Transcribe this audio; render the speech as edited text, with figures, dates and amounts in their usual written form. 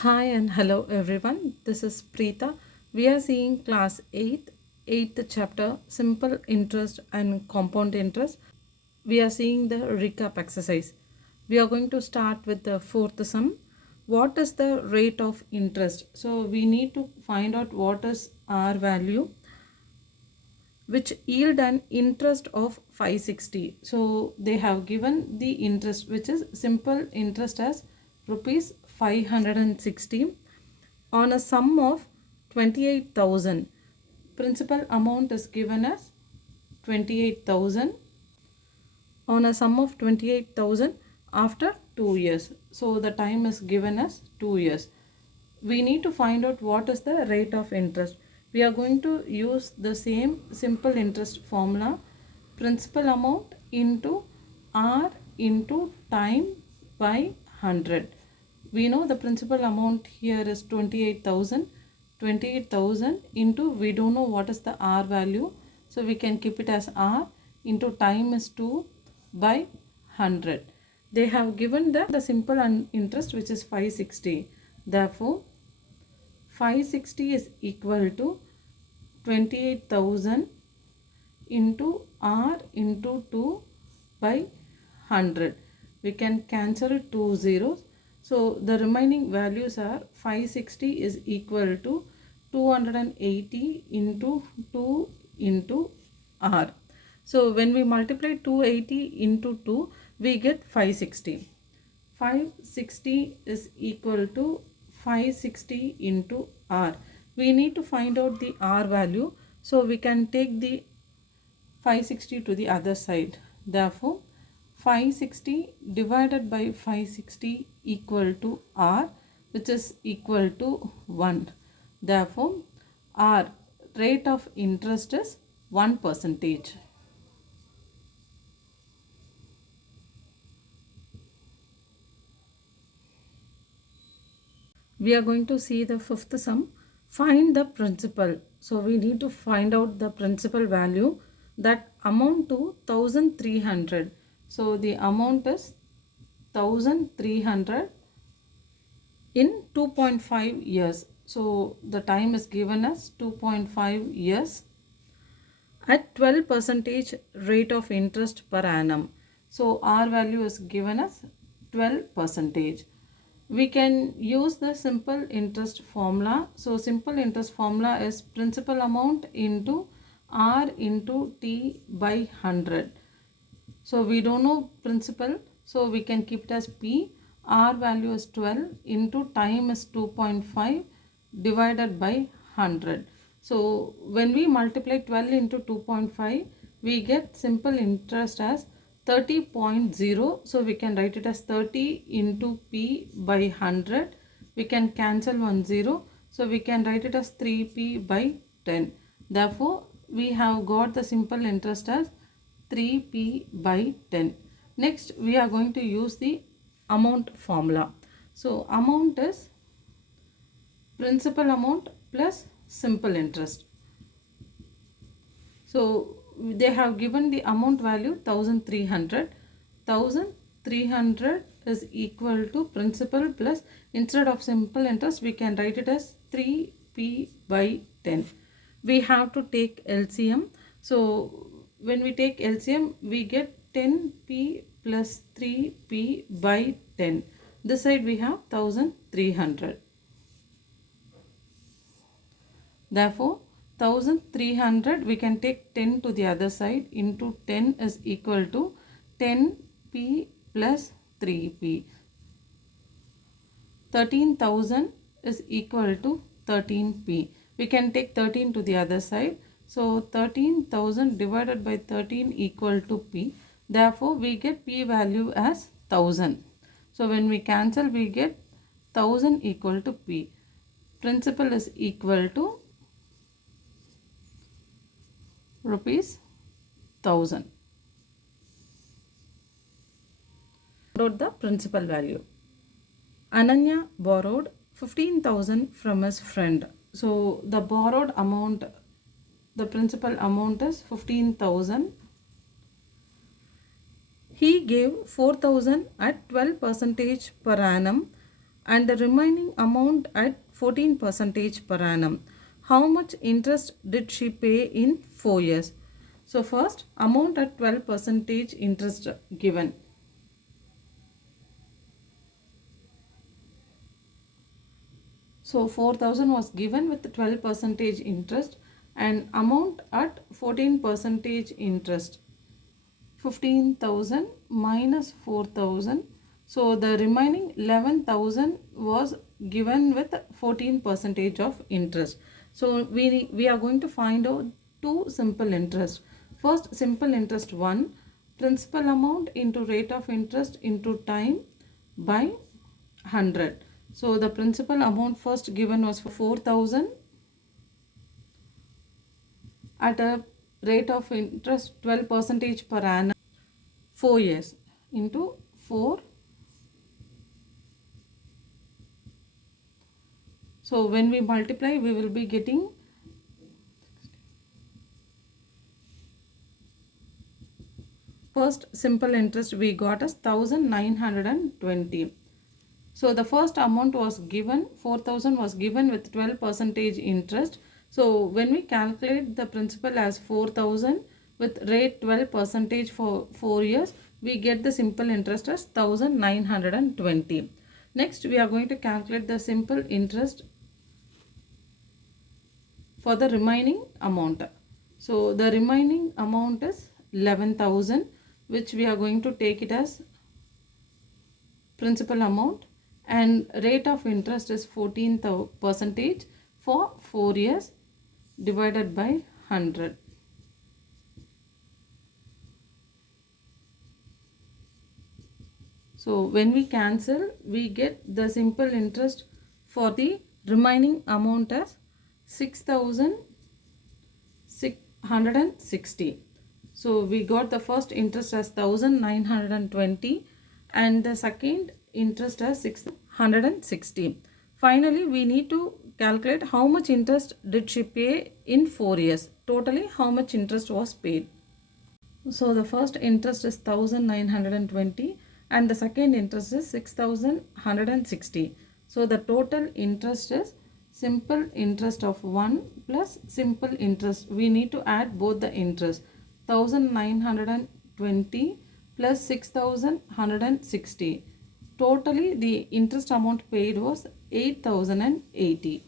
Hi and hello everyone. This is Preeta. We are seeing class 8th chapter, simple interest and compound interest. We are seeing the recap exercise. We are going to start with the fourth sum. What is the rate of interest? So we need to find out what is R value which yield an interest of 560. So they have given the interest which is simple interest as rupees 560 on a sum of 28,000. Principal amount is given as 28,000 on a sum of 28,000 after 2 years. So the time is given as 2 years. We need to find out what is the rate of interest. We are going to use the same simple interest formula, principal amount into R into time by 100. We know the principal amount here is 28,000. 28,000 into, we don't know what is the R value, so we can keep it as R into time is 2 by 100. They have given the simple interest which is 560. Therefore 560 is equal to 28,000 into R into 2 by 100. We can cancel 2 zeros. So the remaining values are 560 is equal to 280 into 2 into R. So when we multiply 280 into 2, we get 560. 560 is equal to 560 into R. We need to find out the R value. So we can take the 560 to the other side. Therefore, 560 divided by 560 equal to R, which is equal to 1. Therefore, R rate of interest is 1%. We are going to see the fifth sum. Find the principal. So we need to find out the principal value that amount to 1300. So the amount is 1300 in 2.5 years. So the time is given as 2.5 years at 12% rate of interest per annum. So R value is given as 12%. We can use the simple interest formula. So simple interest formula is principal amount into R into T by 100. So we don't know principal, so we can keep it as P. R value is 12 into time is 2.5 divided by 100. So when we multiply 12 into 2.5, we get simple interest as 30.0. So we can write it as 30 into P by 100. We can cancel 1 0. So we can write it as 3P by 10. Therefore, we have got the simple interest as 3P by 10. Next, we are going to use the amount formula. So amount is principal amount plus simple interest. So they have given the amount value 1300. 1300 is equal to principal plus, instead of simple interest we can write it as 3P by 10. We have to take LCM. So when we take LCM we get 10P plus 3P by 10. This side we have 1300. Therefore 1300 we can take 10 to the other side into 10 is equal to 10P plus 3P. 13,000 is equal to 13P. We can take 13 to the other side. So 13,000 divided by 13 equal to P. Therefore we get P value as 1000. So when we cancel we get 1000 equal to P. Principal is equal to rupees 1000. Note the principal value. Ananya borrowed 15,000 from his friend. So the borrowed amount, the principal amount is 15,000. He gave 4,000 at 12% per annum and the remaining amount at 14 percentage per annum. How much interest did she pay in 4 years? So first, amount at 12 percentage interest given. So 4,000 was given with 12 percentage interest and amount at 14 percentage interest. 15,000 minus 4,000. So the remaining 11,000 was given with 14 percentage of interest. So we are going to find out two simple interest. First, simple interest 1, principal amount into rate of interest into time by 100. So the principal amount first given was 4,000 at a rate of interest 12 percentage per annum, 4 years into 4. So when we multiply, we will be getting first simple interest we got as 1920. So the first amount was given, 4,000 was given with 12 percentage interest. So when we calculate the principal as 4,000 with rate 12 percentage for 4 years, we get the simple interest as 1920. Next, we are going to calculate the simple interest for the remaining amount. So the remaining amount is 11,000, which we are going to take it as principal amount, and rate of interest is 14 percentage for 4 years divided by 100. So when we cancel, we get the simple interest for the remaining amount as 6,660. So we got the first interest as 1920 and the second interest as 660. Finally, we need to calculate how much interest did she pay in 4 years. Totally, how much interest was paid. So the first interest is 1920 and the second interest is 6160. So the total interest is simple interest of 1 plus simple interest. We need to add both the interest. 1920 plus 6160. Totally the interest amount paid was 8080.